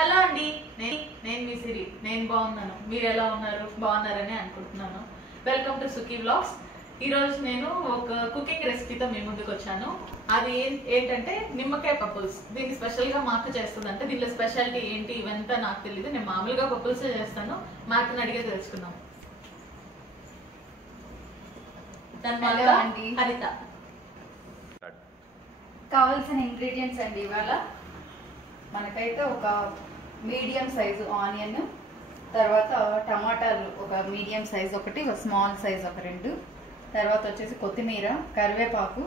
Hello అండి, నేను మీ సిరి. నేను బాగున్నాను. మీరు ఎలా ఉన్నారు? బాగున్నారని అనుకుంటున్నాను. Welcome to Sukhi vlogs. ఈరోజు నేను ఒక కుకింగ్ రెసిపీతో మీ ముందుకు వచ్చాను. అది ఏంటంటే నిమ్మకాయ పప్పుల్స్. దీన్ని స్పెషల్గా మా అక్క చేస్తుందంటే దీనిలో స్పెషాలిటీ ఏంటి ఇవంతా నాకు తెలియదు. నేను మామూలుగా పప్పుల్సే చేస్తాను. మా అక్కని అడిగే తెలుసుకుందాం. హరిత. కావాల్సిన ఇంగ్రీడియంట్స్ అండి ఇవాళ మనకైతే ఒక మీడియం సైజు ఆనియన్, తర్వాత టమాటాలు ఒక మీడియం సైజ్ ఒకటి, ఒక స్మాల్ సైజ్ ఒక 2, తర్వాత వచ్చేసి కొత్తిమీర, కరివేపాకు,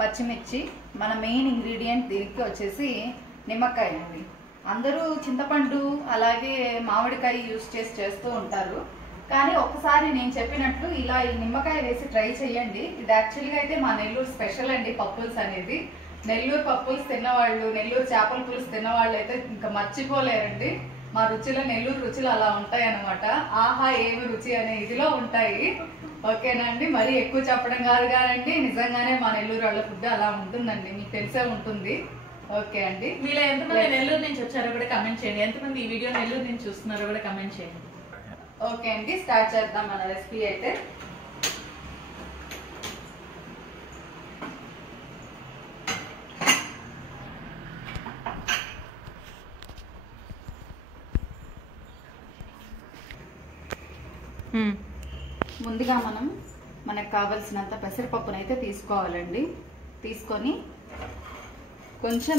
పచ్చిమిర్చి. మన మెయిన్ ఇంగ్రీడియంట్ దీనికి వచ్చేసి నిమ్మకాయ అండి. అందరూ చింతపండు అలాగే మామిడికాయ యూస్ చేస్తూ ఉంటారు, కానీ ఒకసారి నేను చెప్పినట్లు ఇలా ఈ నిమ్మకాయ వేసి ట్రై చేయండి. ఇది యాక్చువల్గా అయితే మా నెల్లూరు స్పెషల్ అండి పప్పుల్స్ అనేది. నెల్లూరు పప్పుల్స్ తిన్నవాళ్ళు, నెల్లూరు చేపల పులుసు తిన్నవాళ్ళు అయితే ఇంకా మర్చిపోలేరండి. మా రుచులు నెల్లూరు రుచులు అలా ఉంటాయి అన్నమాట. ఆహా ఏమి రుచి అనే ఇదిలో ఉంటాయి. ఓకేనా అండి, మరీ ఎక్కువ చెప్పడం కాదు కానండి, నిజంగానే మా నెల్లూరు వాళ్ళ ఫుడ్ అలా ఉంటుందండి, మీకు తెలిసే ఉంటుంది. ఓకే అండి, మీలో ఎంతమంది నెల్లూరు నుంచి వచ్చారో కూడా కమెంట్ చేయండి. ఎంతమంది ఈ వీడియో నెల్లూరు నుంచి చూస్తున్నారో కూడా కమెంట్ చేయండి. ఓకే అండి, స్టార్ట్ చేద్దాం మన రెసిపీ అయితే. ముందుగా మనకు కావలసినంత పెసరపప్పునైతే తీసుకోవాలండి. తీసుకొని కొంచెం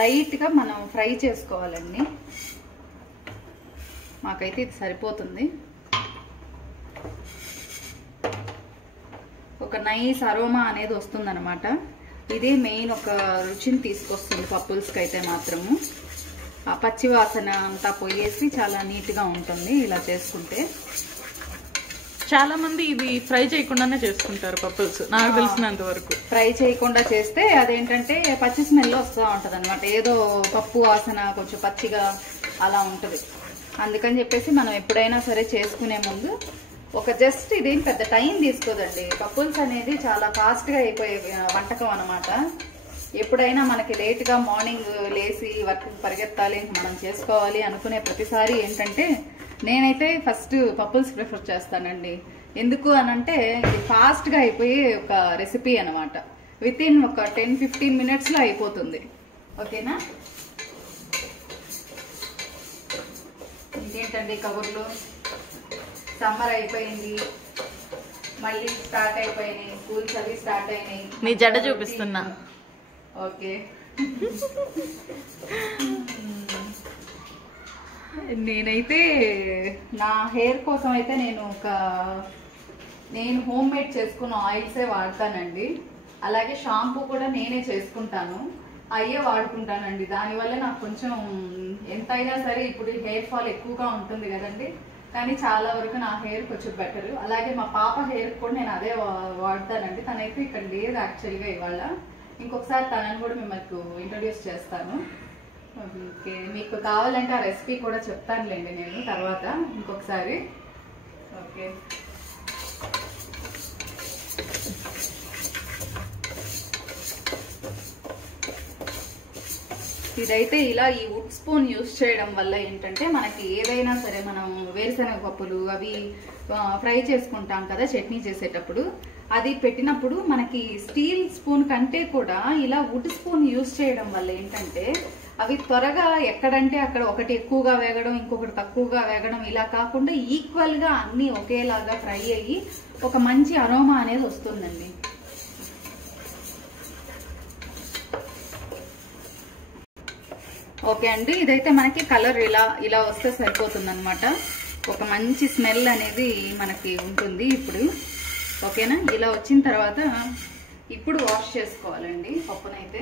లైట్గా మనం ఫ్రై చేసుకోవాలండి. మాకైతే ఇది సరిపోతుంది. ఒక నైస్ అరోమా అనేది వస్తుందన్నమాట. ఇదే మెయిన్ ఒక రుచిని తీసుకొస్తుంది పప్పుల్స్కి అయితే మాత్రము. ఆ పచ్చి వాసన అంతా పోయేసి చాలా నీట్గా ఉంటుంది ఇలా చేసుకుంటే. చాలా మంది ఇది ఫ్రై చేయకుండానే చేసుకుంటారు పప్పుల్స్, నాకు తెలిసినంత వరకు. ఫ్రై చేయకుండా చేస్తే అదేంటంటే పచ్చి స్మెల్ వస్తూ ఉంటుంది అనమాట. ఏదో పప్పు వాసన కొంచెం పచ్చిగా అలా ఉంటుంది. అందుకని చెప్పేసి మనం ఎప్పుడైనా సరే చేసుకునే ముందు ఒక జస్ట్ ఇదేం పెద్ద టైం తీసుకోదండి. పప్పుల్స్ అనేది చాలా ఫాస్ట్గా అయిపోయే వంటకం అనమాట. ఎప్పుడైనా మనకి లేట్గా మార్నింగ్ లేచి వర్క్ పరిగెత్తాలి, మనం చేసుకోవాలి అనుకునే ప్రతిసారి ఏంటంటే నేనైతే ఫస్ట్ పప్పుల్స్ ప్రిఫర్ చేస్తానండి. ఎందుకు అనంటే ఇది ఫాస్ట్గా అయిపోయే ఒక రెసిపీ అనమాట. వితిన్ ఒక 10-15 మినిట్స్లో అయిపోతుంది. ఓకేనా, ఇంకేంటండి కబుర్లు. సమ్మర్ అయిపోయింది, మళ్ళీ స్టార్ట్ అయిపోయినాయి, స్కూల్స్ అవి స్టార్ట్ అయినాయి. నీ జడ చూపిస్తున్నా. ఓకే, నేనైతే నా హెయిర్ కోసం అయితే నేను హోమ్ మేడ్ చేసుకున్న ఆయిల్సే వాడతానండి. అలాగే షాంపూ కూడా నేనే చేసుకుంటాను, అయ్యే వాడుకుంటానండి. దానివల్ల నాకు కొంచెం ఎంతైనా సరే ఇప్పుడు హెయిర్ ఫాల్ ఎక్కువగా ఉంటుంది కదండి, కానీ చాలా వరకు నా హెయిర్ కొంచెం బెటర్. అలాగే మా పాప హెయిర్ కూడా నేను అదే వాడతానండి. తనైతే ఇక్కడ లేదు యాక్చువల్గా ఇవాళ. ఇంకొకసారి తనని కూడా మిమ్మల్ని ఇంట్రొడ్యూస్ చేస్తాను. ఓకే, మీకు కావాలంటే ఆ రెసిపీ కూడా చెప్తానులేండి నేను తర్వాత ఇంకొకసారి. ఓకే, ఇదైతే ఇలా ఈ వుడ్ స్పూన్ యూస్ చేయడం వల్ల ఏంటంటే మనకి ఏదైనా సరే మనం వేరుశనగ పప్పులు అవి ఫ్రై చేసుకుంటాం కదా చట్నీ చేసేటప్పుడు, అది పెట్టినప్పుడు మనకి స్టీల్ స్పూన్ కంటే కూడా ఇలా వుడ్ స్పూన్ యూస్ చేయడం వల్ల ఏంటంటే అవి త్వరగా ఎక్కడంటే అక్కడ ఒకటి ఎక్కువగా వేగడం, ఇంకొకటి తక్కువగా వేగడం, ఇలా కాకుండా ఈక్వల్గా అన్నీ ఒకేలాగా ఫ్రై అయ్యి ఒక మంచి అరోమా అనేది వస్తుందండి. ఓకే అండి, ఇదైతే మనకి కలర్ ఇలా వస్తే సరిపోతుంది అనమాట. ఒక మంచి స్మెల్ అనేది మనకి ఉంటుంది ఇప్పుడు. ఓకేనా, ఇలా వచ్చిన తర్వాత ఇప్పుడు వాష్ చేసుకోవాలండి పప్పునైతే.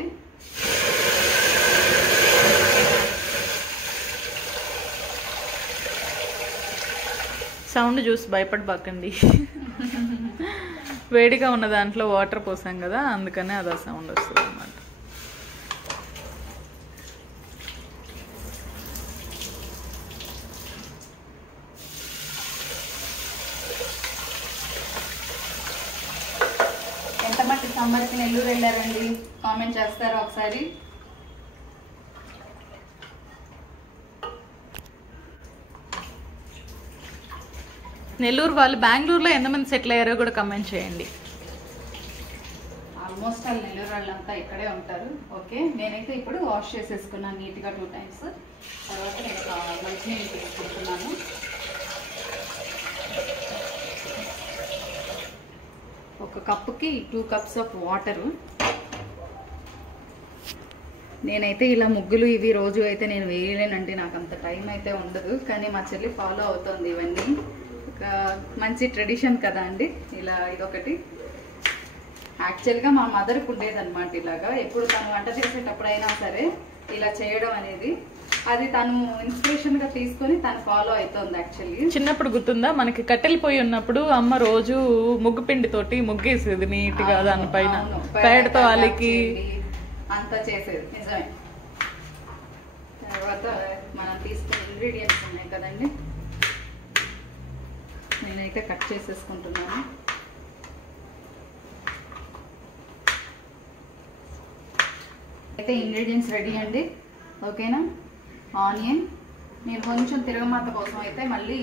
సౌండ్ చూసి భయపడబాకండి. వేడిగా ఉన్న దాంట్లో వాటర్ పోసాం కదా, అందుకనే అదా సౌండ్ వస్తుంది అన్నమాట. ఎంతమంది సమ్మర్కి నెల్లూరు వెళ్ళారండి? కామెంట్ చేస్తారా ఒకసారి? నెల్లూరు వాళ్ళు బెంగళూరులో ఎంతమంది సెటిల్ అయ్యారో కూడా కమెంట్ చేయండి. ఆల్మోస్ట్ వాళ్ళు నెల్లూరు వాళ్ళంతా ఇక్కడే ఉంటారు. ఓకే, నేనైతే ఇప్పుడు వాష్ చేసేసుకున్నాను నీట్గా 2 times. తర్వాత నేను మంచినీళ్ళు తీసుకుంటున్నాను. ఒక కప్పుకి 2 cups ఆఫ్ వాటరు. నేనైతే ఇలా ముగ్గులు ఇవి రోజు అయితే నేను వేయలేనండి, నాకు అంత టైం అయితే ఉండదు. కానీ మా చెల్లి ఫాలో అవుతుంది ఇవన్నీ. ఒక మంచి ట్రెడిషన్ కదా అండి ఇలా. ఇదొకటి యాక్చువల్గా మా మదర్కి ఉండేదన్నమాట ఇలాగా. ఎప్పుడు తను వంట చేసేటప్పుడైనా సరే ఇలా చేయడం అనేది, అది తను ఇన్స్పిరేషన్గా తీసుకొని తను ఫాలో అవుతుంది. యాక్చువల్లీ చిన్నప్పుడు గుర్తుందా, మనకి కట్టెల పొయ్యి ఉన్నప్పుడు అమ్మ రోజు ముగ్గు పిండితోటి ముగ్గేసేది నీట్గా దానిపైన, పేడతో అలికి అంతా చేసేది. నిజమే. తర్వాత మనం తీసుకున్న ఇంగ్రీడియంట్స్ ఉన్నాయి కదండి, నేనైతే కట్ చేసేసుకుంటున్నాను. అయితే ఇంగ్రీడియంట్స్ రెడీ అండి. ఓకేనా. ఆనియన్, నేను కొంచెం తిరగమాత కోసం అయితే మళ్ళీ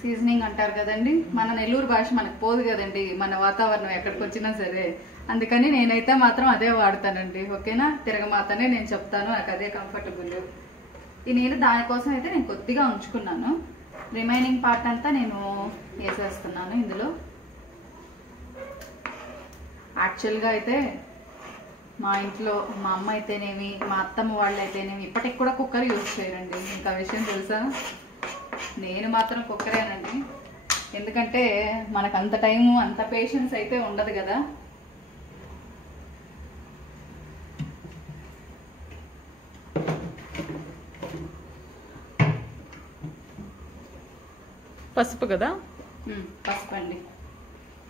సీజనింగ్ అంటారు కదండి, మన నెల్లూరు భాష మనకు పోదు కదండి, మన వాతావరణం ఎక్కడికి వచ్చినా సరే. అందుకని నేనైతే మాత్రం అదే వాడతానండి. ఓకేనా, తిరగమాతనే నేను చెప్తాను, నాకు అదే కంఫర్టబుల్. నేను దానికోసం అయితే నేను కొద్దిగా ఉంచుకున్నాను. రిమైనింగ్ పార్ట్ అంతా నేను వేసేస్తున్నాను ఇందులో. యాక్చువల్గా అయితే మా ఇంట్లో మా అమ్మ అయితేనేమి, మా అత్తమ్మ వాళ్ళు అయితేనేమి ఇప్పటికి కూడా కుక్కర్ యూజ్ చేయరండి. ఇంకా విషయం తెలుసా, నేను మాత్రం కుక్కరేనండి. ఎందుకంటే మనకు అంత టైము అంత పేషెన్స్ అయితే ఉండదు కదా. పసుపు కదా, పసుపు అండి.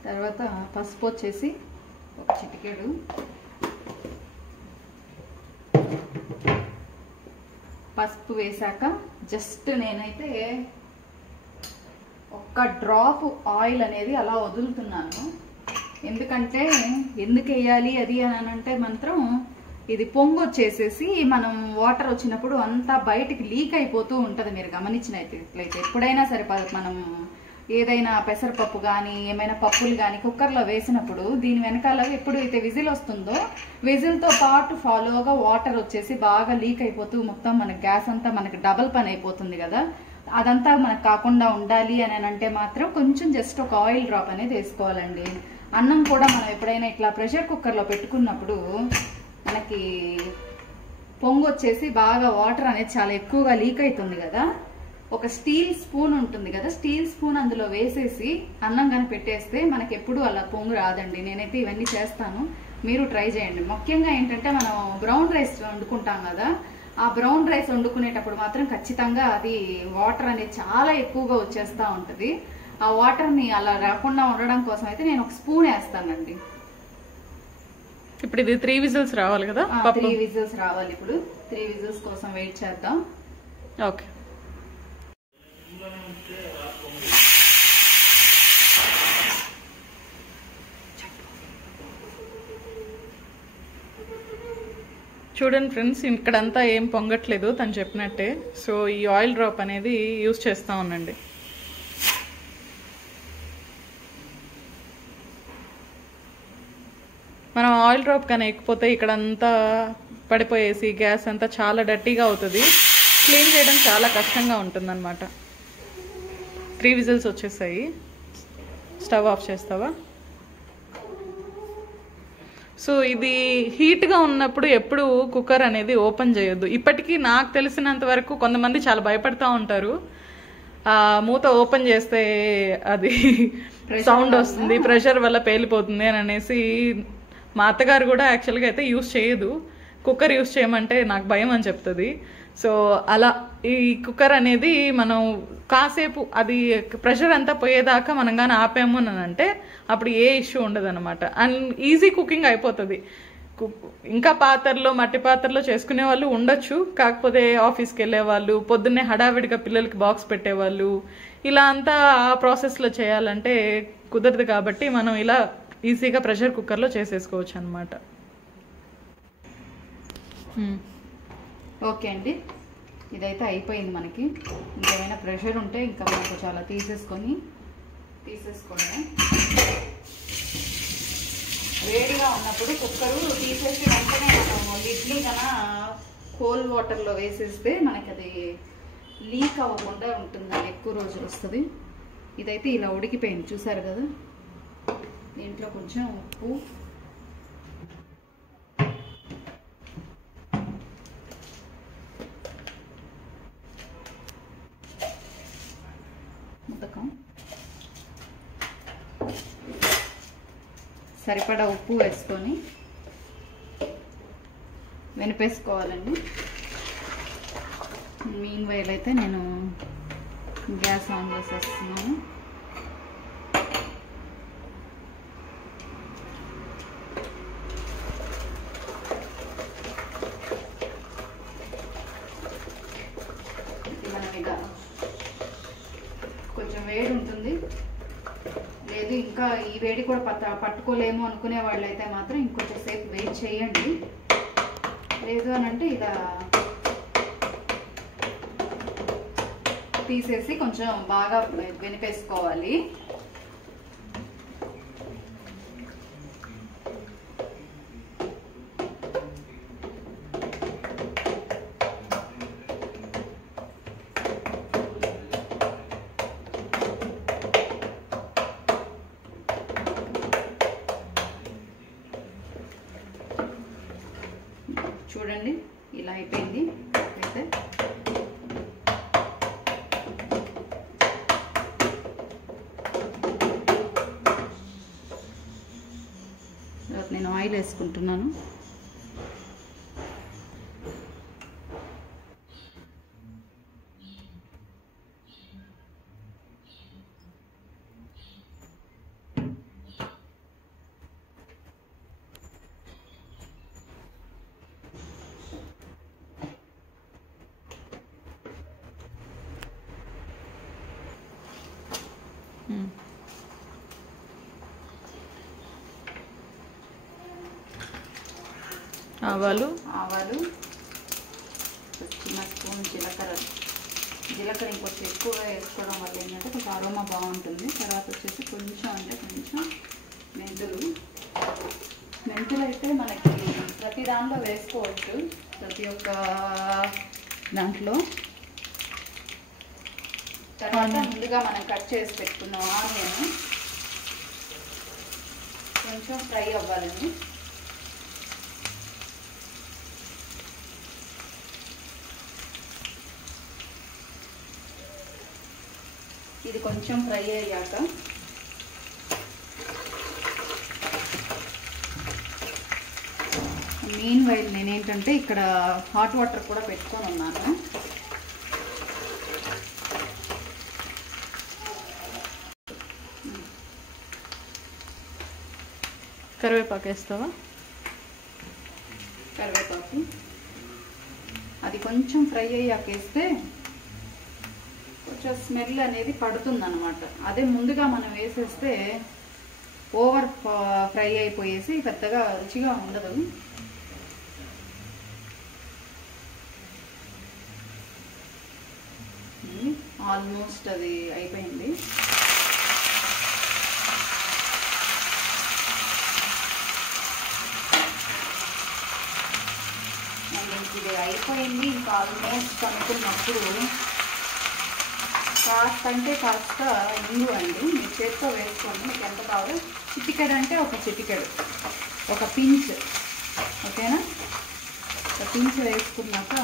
తర్వాత పసుపు వచ్చేసి ఒక చిటికెడు, పసుపు వేసాక జస్ట్ నేనైతే ఒక్క డ్రాప్ ఆయిల్ అనేది అలా వదులుతున్నాను. ఎందుకంటే ఎందుకు వేయాలి అది అని అంటే మాత్రం ఇది పొంగు వచ్చేసేసి మనం వాటర్ వచ్చినప్పుడు అంతా బయటికి లీక్ అయిపోతూ ఉంటుంది. మీరు గమనించినట్లయితే ఎప్పుడైనా సరే మనం ఏదైనా పెసరపప్పు కానీ ఏమైనా పప్పులు కానీ కుక్కర్లో వేసినప్పుడు దీని వెనకాల ఎప్పుడైతే విజిల్ వస్తుందో విజిల్తో పాటు ఫాలోగా వాటర్ వచ్చేసి బాగా లీక్ అయిపోతూ మొత్తం మన గ్యాస్ అంతా మనకి డబల్ పని అయిపోతుంది కదా. అదంతా మనకు కాకుండా ఉండాలి అని అంటే మాత్రం కొంచెం జస్ట్ ఒక ఆయిల్ డ్రాప్ అనేది వేసుకోవాలండి. అన్నం కూడా మనం ఎప్పుడైనా ఇట్లా ప్రెషర్ కుక్కర్లో పెట్టుకున్నప్పుడు మనకి పొంగు వచ్చేసి బాగా వాటర్ అనేది చాలా ఎక్కువగా లీక్ అవుతుంది కదా. ఒక స్టీల్ స్పూన్ ఉంటుంది కదా, స్టీల్ స్పూన్ అందులో వేసేసి అన్నం కానీ పెట్టేస్తే మనకి ఎప్పుడు అలా పొంగు రాదండి. నేనైతే ఇవన్నీ చేస్తాను, మీరు ట్రై చేయండి. ముఖ్యంగా ఏంటంటే మనం బ్రౌన్ రైస్ వండుకుంటాం కదా, ఆ బ్రౌన్ రైస్ వండుకునేటప్పుడు మాత్రం ఖచ్చితంగా అది వాటర్ అనేది చాలా ఎక్కువగా వచ్చేస్తూ ఉంటుంది. ఆ వాటర్ని అలా రాకుండా ఉండడం కోసం అయితే నేను ఒక స్పూన్ వేస్తానండి. ఇప్పుడు ఇది 3 విజిల్స్ రావాలి కదా, 3 విజిల్స్ రావాలి. ఇప్పుడు 3 విజిల్స్ కోసం వెయిట్ చేద్దాం. ఓకే. చూడండి ఫ్రెండ్స్, ఇక్కడంతా ఏం పొంగట్లేదు తను చెప్పినట్టే. సో ఈ ఆయిల్ డ్రాప్ అనేది యూజ్ చేస్తూ ఉండండి. మనం ఆయిల్ డ్రాప్ కానీ ఎక్కిపోతే ఇక్కడంతా పడిపోయేసి గ్యాస్ అంతా చాలా డర్టీగా అవుతుంది, క్లీన్ చేయడం చాలా కష్టంగా ఉంటుందన్నమాట. 3 విజిల్స్ వచ్చేసాయి. స్టవ్ ఆఫ్ చేస్తావా? సో ఇది హీట్గా ఉన్నప్పుడు ఎప్పుడు కుక్కర్ అనేది ఓపెన్ చేయొద్దు. ఇప్పటికీ నాకు తెలిసినంత వరకు కొంతమంది చాలా భయపడుతూ ఉంటారు, మూత ఓపెన్ చేస్తే అది సౌండ్ వస్తుంది, ప్రెషర్ వల్ల పేలిపోతుంది అని అనేసి. మా అత్తగారు కూడా యాక్చువల్గా అయితే యూస్ చేయదు, కుక్కర్ యూస్ చేయమంటే నాకు భయం అని చెప్తుంది. సో అలా ఈ కుక్కర్ అనేది మనం కాసేపు అది ప్రెషర్ అంతా పోయేదాకా మనం కానీ ఆపాము అని అంటే అప్పుడు ఏ ఇష్యూ ఉండదు అనమాట. అండ్ ఈజీ కుకింగ్ అయిపోతుంది. ఇంకా పాత్రలో మట్టి పాత్రలో చేసుకునే వాళ్ళు ఉండొచ్చు, కాకపోతే ఆఫీస్కి వెళ్ళే వాళ్ళు, పొద్దున్నే హడావిడిగా పిల్లలకి బాక్స్ పెట్టేవాళ్ళు, ఇలా అంతా ఆ ప్రాసెస్లో చేయాలంటే కుదరదు. కాబట్టి మనం ఇలా ఈజీగా ప్రెషర్ కుక్కర్లో చేసేసుకోవచ్చు అనమాట. ఓకే అండి, ఇదైతే అయిపోయింది మనకి. ఇంకేమైనా ప్రెషర్ ఉంటే ఇంకా మనకు చాలా తీసేసుకొని తీసేసుకోవడం. వేడిగా ఉన్నప్పుడు కుక్కరు తీసేసి వెంటనే మనం లిడ్ని కన్నా కోల్డ్ వాటర్లో వేసేస్తే మనకి అది లీక్ అవ్వకుండా ఉంటుంది, ఎక్కువ రోజులు వస్తుంది. ఇదైతే ఇలా ఉడికిపోయింది చూసారు కదా. దీంట్లో కొంచెం ఉప్పు, ముతకం, సరిపడా ఉప్పు వేసుకొని వెనిపేసుకోవాలండి. మీన్ వైల్ అయితే నేను గ్యాస్ ఆన్ చేసేస్తున్నాను. మనం ఇక కొంచెం వేడి ఉంటుంది, లేదు ఇంకా ఈ వేడి కూడా పట్టుకోలేము అనుకునే వాళ్ళైతే మాత్రం ఇంకొంచెం సేపు వెయిట్ చేయండి. లేదు అని అంటే ఇలా తీసేసి కొంచెం బాగా వెనిపేసుకోవాలి. చూడండి ఇలా అయిపోయింది. అయితే నేను ఆయిల్ వేసుకుంటున్నాను. ఆవాలు చిన్న స్పూన్ జీలకర్ర ఇంకొంచెం ఎక్కువగా వేసుకోవడం వల్ల ఏంటంటే కొంచెం అరోమా బాగుంటుంది. తర్వాత వచ్చేసి కొంచెం మెంతులు అయితే మనకి ప్రతి దాంట్లో వేసుకోవచ్చు, ప్రతి ఒక్క దాంట్లో. తర్వాత ముందుగా మనం కట్ చేసి పెట్టుకున్న ఆనియన్ కొంచెం ఫ్రై అవ్వాలండి. ఇది కొంచెం ఫ్రై అయ్యాక మీన్ వైల్ నేనేంటంటే ఇక్కడ హాట్ వాటర్ కూడా పెట్టుకొని ఉన్నాను. కరివేపాకు వేస్తావా? కరివేపాకు అది కొంచెం ఫ్రై అయ్యాక వేస్తే కొంచెం స్మెల్ అనేది పడుతుంది అన్నమాట. అదే ముందుగా మనం వేసేస్తే ఓవర్ ఫ్రై అయిపోయేసి పెద్దగా రుచిగా ఉండదు. ఆల్మోస్ట్ అది అయిపోయింది. ఇది అయిపోయింది ఇంకా ఆల్మోస్ట్ అనుకున్నప్పుడు కాస్త ఇంగు అండి మీ చేతితో వేసుకోండి, మీకు ఎంత కావాలో. చిటికెడు అంటే ఒక చిటికెడు, ఒక పించ్, ఓకేనా? ఒక పించ్ వేసుకున్నాక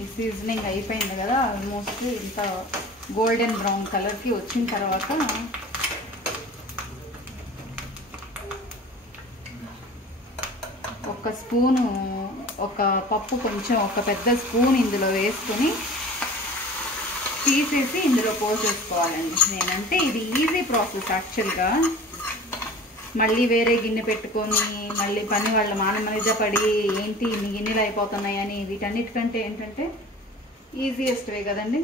ఈ సీజనింగ్ అయిపోయింది కదా, ఆల్మోస్ట్ ఇంత గోల్డెన్ బ్రౌన్ కలర్కి వచ్చిన తర్వాత ఒక స్పూను, ఒక పప్పు కొంచెం ఒక పెద్ద స్పూన్ ఇందులో వేసుకొని తీసేసి ఇందులో పోసేసుకోవాలండి. నేనంటే ఇది ఈజీ ప్రాసెస్ యాక్చువల్గా. మళ్ళీ వేరే గిన్నె పెట్టుకొని మళ్ళీ పని వాళ్ళ మీద పడి ఏంటి ఇన్ని గిన్నెలు అయిపోతున్నాయని, వీటన్నిటికంటే ఏంటంటే ఈజియెస్ట్ వే కదండి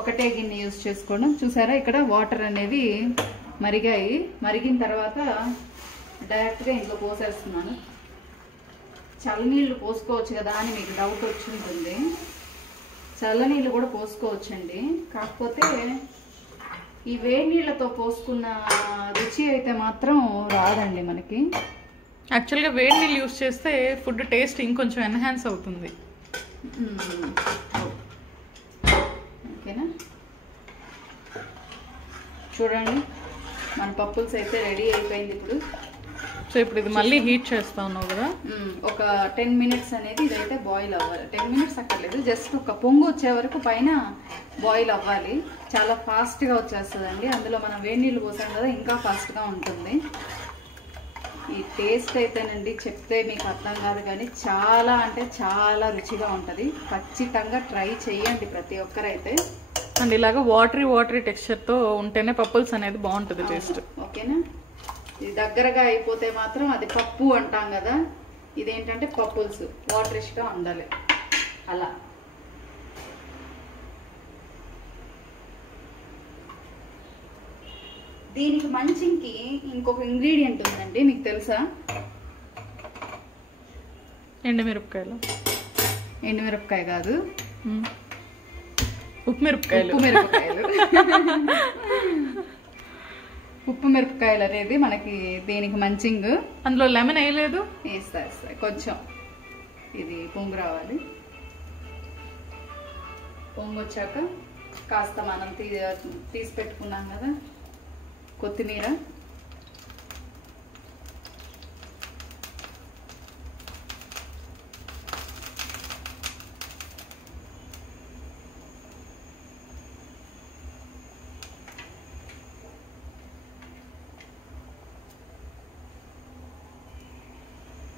ఒకటే గిన్నె యూజ్ చేసుకోవడం. చూసారా ఇక్కడ వాటర్ అనేవి మరిగాయి. మరిగిన తర్వాత డైరెక్ట్గా ఇందులో పోసేస్తున్నాను. చల్లనీళ్ళు పోసుకోవచ్చు కదా అని మీకు డౌట్ వచ్చి ఉంటుంది. చల్లనీళ్ళు కూడా పోసుకోవచ్చండి. కాకపోతే ఈ వేడి నీళ్ళతో పోసుకున్న రుచి అయితే మాత్రం రాదండి మనకి. యాక్చువల్గా వేడి నీళ్ళు యూస్ చేస్తే ఫుడ్ టేస్ట్ ఇంకొంచెం ఎన్హాన్స్ అవుతుంది. ఓకేనా, చూడండి మన పప్పుల్స్ అయితే రెడీ అయిపోయింది. సో ఇప్పుడు ఇది మళ్ళీ హీట్ చేస్తా ఉన్నావు కదా. ఒక 10 మినిట్స్ అనేది ఇదైతే బాయిల్ అవ్వాలి. 10 మినిట్స్ అక్కర్లేదు, జస్ట్ ఒక పొంగు వచ్చే వరకు పైన బాయిల్ అవ్వాలి. చాలా ఫాస్ట్గా వచ్చేస్తుందండి. అందులో మనం వేడి నీళ్ళు పోసాం కదా, ఇంకా ఫాస్ట్గా ఉంటుంది. ఈ టేస్ట్ అయితేనండి చెప్తే మీకు అర్థం కాదు, కానీ చాలా అంటే చాలా రుచిగా ఉంటుంది. ఖచ్చితంగా ట్రై చేయండి ప్రతి ఒక్కరైతే. అండ్ ఇలాగ వాటరీ టెక్స్చర్తో ఉంటేనే పప్పుల్స్ అనేది బాగుంటుంది టేస్ట్. ఓకేనా, ఇది దగ్గరగా అయిపోతే మాత్రం అది పప్పు అంటాం కదా, ఇదేంటంటే పప్పుల్స్ వాటరిష్గా ఉండాలి అలా. దీనికి మంచికి ఇంకొక ఇంగ్రీడియంట్ ఉందండి, మీకు తెలుసా? ఎండుమిరపకాయలు. ఎండుమిరపకాయ కాదు, ఉప్పు మిరపకాయలు. ఉప్పు మిరపకాయలు అనేది మనకి దీనికి మంచింగ్. అందులో లెమన్ వేయలేదు? వేస్తా కొంచెం. ఇది పొంగు రావాలి. పొంగు వచ్చాక కాస్త మనం తీసి పెట్టుకున్నాం కదా కొత్తిమీర,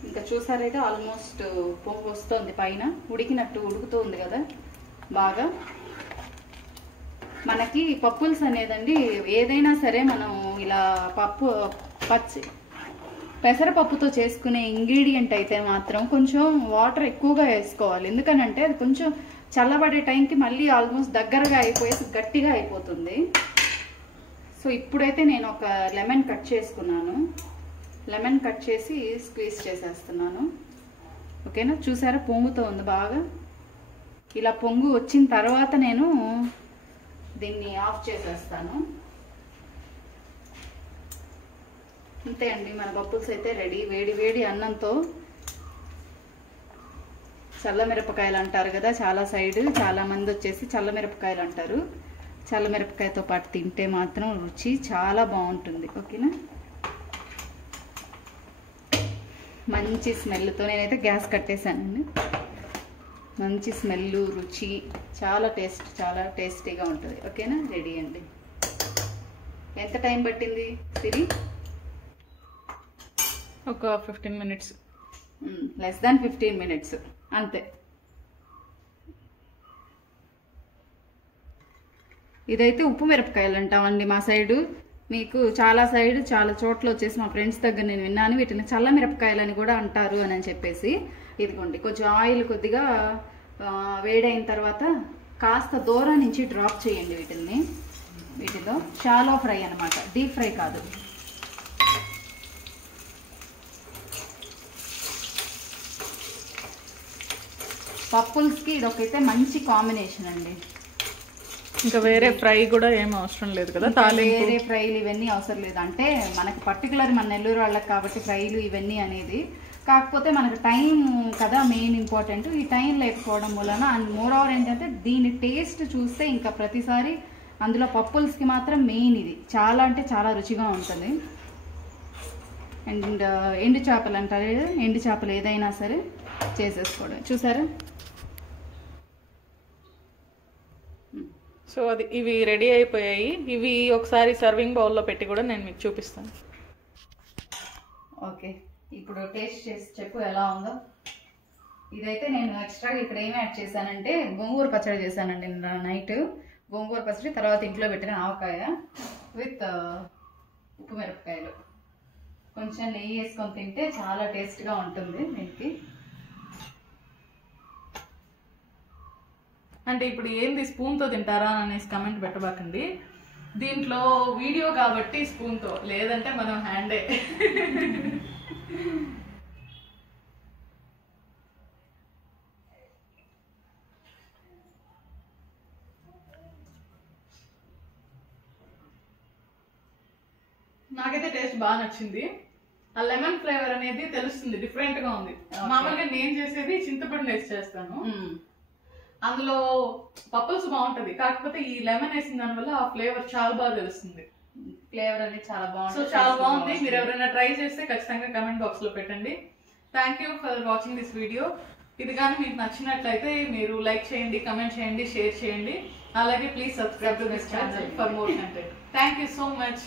ఇంకా చూసారైతే ఆల్మోస్ట్ పొంగు వస్తుంది, పైన ఉడికినట్టు ఉడుకుతుంది కదా బాగా. మనకి పప్పుల్స్ అనేదండి ఏదైనా సరే మనం ఇలా పెసరపప్పుతో చేసుకునే ఇంగ్రీడియంట్ అయితే మాత్రం కొంచెం వాటర్ ఎక్కువగా వేసుకోవాలి. ఎందుకనంటే అది కొంచెం చల్లబడే టైంకి మళ్ళీ ఆల్మోస్ట్ దగ్గరగా అయిపోయేసి గట్టిగా అయిపోతుంది. సో ఇప్పుడైతే నేను ఒక లెమన్ కట్ చేసుకున్నాను. లెమన్ కట్ చేసి స్క్వీజ్ చేసేస్తున్నాను. ఓకేనా, చూసారా పొంగుతో ఉంది బాగా. ఇలా పొంగు వచ్చిన తర్వాత నేను దీన్ని ఆఫ్ చేసేస్తాను. అంతే అండి, మన పప్పుల్స్ అయితే రెడీ. వేడి వేడి అన్నంతో. చల్లమిరపకాయలు అంటారు కదా చాలా మంది వచ్చేసి చల్లమిరపకాయలు అంటారు. చల్లమిరపకాయతో పాటు తింటే మాత్రం రుచి చాలా బాగుంటుంది. ఓకేనా, మంచి స్మెల్తో. నేనైతే గ్యాస్ కట్టేశానండి. మంచి స్మెల్, రుచి, చాలా టేస్టీగా ఉంటుంది. ఓకేనా, రెడీ అండి. ఎంత టైం పట్టింది సిరి? ఒక 15 మినిట్స్. లెస్ దాన్ 15 మినిట్స్ అంతే. ఇదైతే ఉప్పు మిరపకాయలు అంటామండి మా సైడు. మీకు చాలా చోట్ల వచ్చేసి మా ఫ్రెండ్స్ దగ్గర నేను విన్నాను, వీటిని చల్ల మిరపకాయలు అని కూడా అంటారు అని చెప్పేసి. ఇదిగోండి, కొంచెం ఆయిల్ కొద్దిగా వేడైన తర్వాత కాస్త దూరం నుంచి డ్రాప్ చేయండి వీటిలో. షాలో ఫ్రై అనమాట, డీప్ ఫ్రై కాదు. పప్పుల్స్కి ఇదొకైతే మంచి కాంబినేషన్ అండి. ఇంకా వేరే ఫ్రై కూడా ఏం అవసరం లేదు కదా, వేరే ఫ్రైలు ఇవన్నీ అవసరం లేదు. అంటే మనకి పర్టికులర్ మన నెల్లూరు వాళ్ళకి కాబట్టి ఫ్రైలు ఇవన్నీ అనేది. కాకపోతే మనకు టైం కదా మెయిన్ ఇంపార్టెంట్. ఈ టైం లేకపోవడం వలన అండ్ మోర్ ఓవర్ ఏంటంటే దీని టేస్ట్ చూస్తే ఇంకా ప్రతిసారి అందులో పప్పుల్స్కి మాత్రం మెయిన్ ఇది చాలా అంటే చాలా రుచిగా ఉంటుంది. అండ్ ఎండు చేపలు అంటారు, ఎండు చేపలు ఏదైనా సరే చేసేసుకోవడం. చూసారా, సో అది ఇవి రెడీ అయిపోయాయి. ఇవి ఒకసారి సర్వింగ్ బౌల్లో పెట్టి కూడా నేను మీకు చూపిస్తాను. ఓకే, ఇప్పుడు టేస్ట్ చేసి చెప్పు ఎలా ఉందో. ఇదైతే నేను ఎక్స్ట్రాగా ఇక్కడ ఏమి యాడ్ చేశానంటే గోంగూర పచ్చడి చేశానండి నైట్. గోంగూర పచ్చడి, తర్వాత ఇంట్లో పెట్టిన ఆవకాయ విత్ ఉప్పు మిరపకాయలు. కొంచెం నెయ్యి వేసుకొని తింటే చాలా టేస్ట్గా ఉంటుంది దీనికి. అంటే ఇప్పుడు ఏంది స్పూన్తో తింటారా అనేసి కమెంట్ పెట్టబాకండి. దీంట్లో వీడియో కాబట్టి స్పూన్తో, లేదంటే మనం హ్యాండే. నాకైతే టేస్ట్ బాగా నచ్చింది. ఆ లెమన్ ఫ్లేవర్ అనేది తెలుస్తుంది, డిఫరెంట్ గా ఉంది. మామూలుగా నేను చేసేది చింతపండు వేసి చేస్తాను, అందులో పప్పుల్స్ బాగుంటది, కాకపోతే ఈ లెమన్ వేసిన దాని వల్ల ఆ ఫ్లేవర్ చాలా బాగా తెలుస్తుంది. ఫ్లేవర్ అనేది చాలా బాగుంది. సో చాలా బాగుంది. మీరు ఎవరైనా ట్రై చేస్తే ఖచ్చితంగా కమెంట్ బాక్స్ లో పెట్టండి. Thank you for watching this video. ఇది కానీ మీకు నచ్చినట్లయితే మీరు లైక్ చేయండి, కమెంట్ చేయండి, షేర్ చేయండి. అలాగే please subscribe to this channel for more content. Thank you so much.